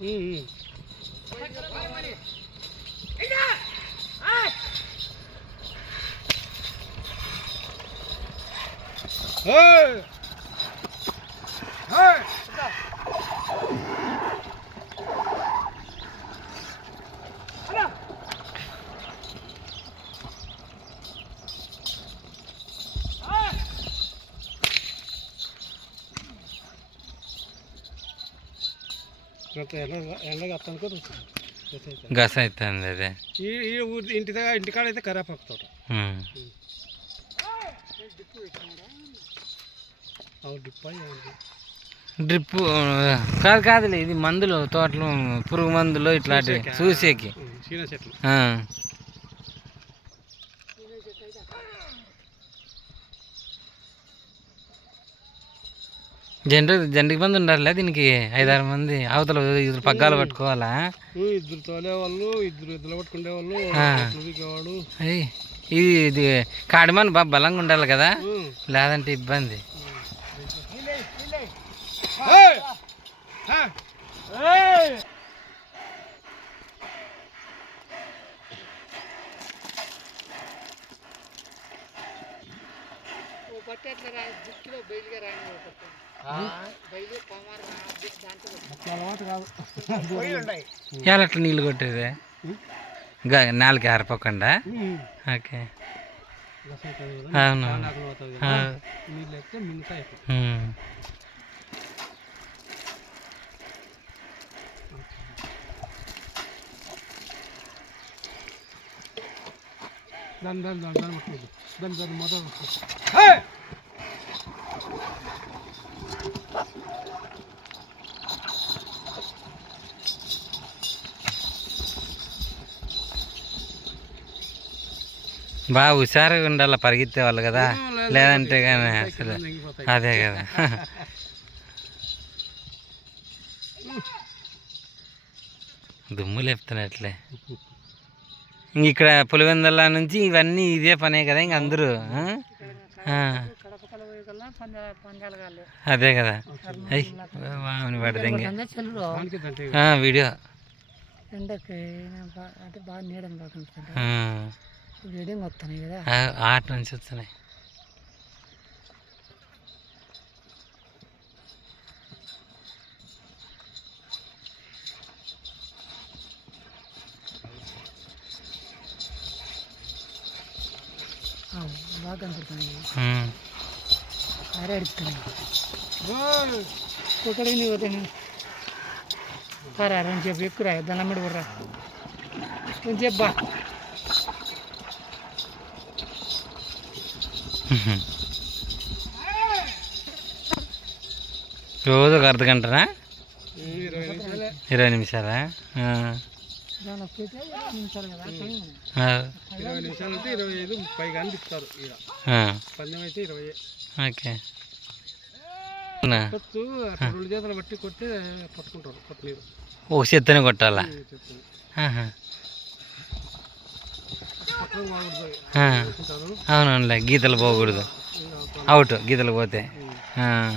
હમ હે! గస అవుతుంది అదే. ఈ ఈ ఊరి ఇంటి దగ్గర ఇంటికాడ అయితే కరేపాకు తోట. డ్రిప్ కాదు కాదులే ఇది మందులు తోటలు పురుగు మందులు ఇట్లాంటివి. చూసేకి చీన చెట్లు. ఆ. జంట జంటకి మంది ఉండాలి దీనికి ఐదారు మంది అవతల ఇద్దరు పగ్గాలు పట్టుకోవాలా? ఇద్దరు తోలే వాళ్ళు ఇద్దరు ఇద్దరు పట్టుకునే వాళ్ళు ఇది ఇది కాడిమాని బాగా బలంగా ఉండాలి కదా? లేదంటే ఇబ్బంది. అలవాటు కాదు ఎలా అట్లా నీళ్ళు కొట్టేది గా- నాలుగు ఆరిపోకుండా ఓకే అవును ఆ. నీళ్ళు ఎక్కితే మిగతాయి ఉమ్. దాని దాని దాని దాని పట్టుకోదు దాని దాని మొదలు బాగా హుషారుగా ఉండాలి పరిగెత్తే వాళ్ళు కదా? లేదంటే కానీ అసలు. అదే కదా. దుమ్ము లేపుతున్నట్లే. ఇంక ఇక్కడ పులివెందల నుంచి ఇవన్నీ ఇదే పనే కదా ఇంక అందరూ. అదే కదా. అయ్యి మామిడి పడదు ఇంక దానికి దంటే ఆ, వీడియో బా-. వేడిగా వస్తున్నాయి కదా? ఆ, ఆట నుంచి వస్తున్నాయి. బాగా కనపడుతున్నాయి. అడుగుతున్నాయి. సరే అని చెప్పి ఎక్కురా దాని అమ్మడి కూడా కొంచెం చెప్పా రోజు ఒక అర్ధ గంటనా? ఇరవై నిమిషాలే? ఓకే. రెండు చేతులు బట్టి కొట్టి పట్టుకుంటారు ఒక చేత్తనే కొట్టాలా? ಹಾಂ. ಹಾಂ ಅವನ ಗೀತಲ್ಲಿ ಹೋಗ್ಬಿಡುದು ಔಟು ಗೀತಲ್ಲಿ ಹೋಗುತ್ತೆ ಹಾಂ.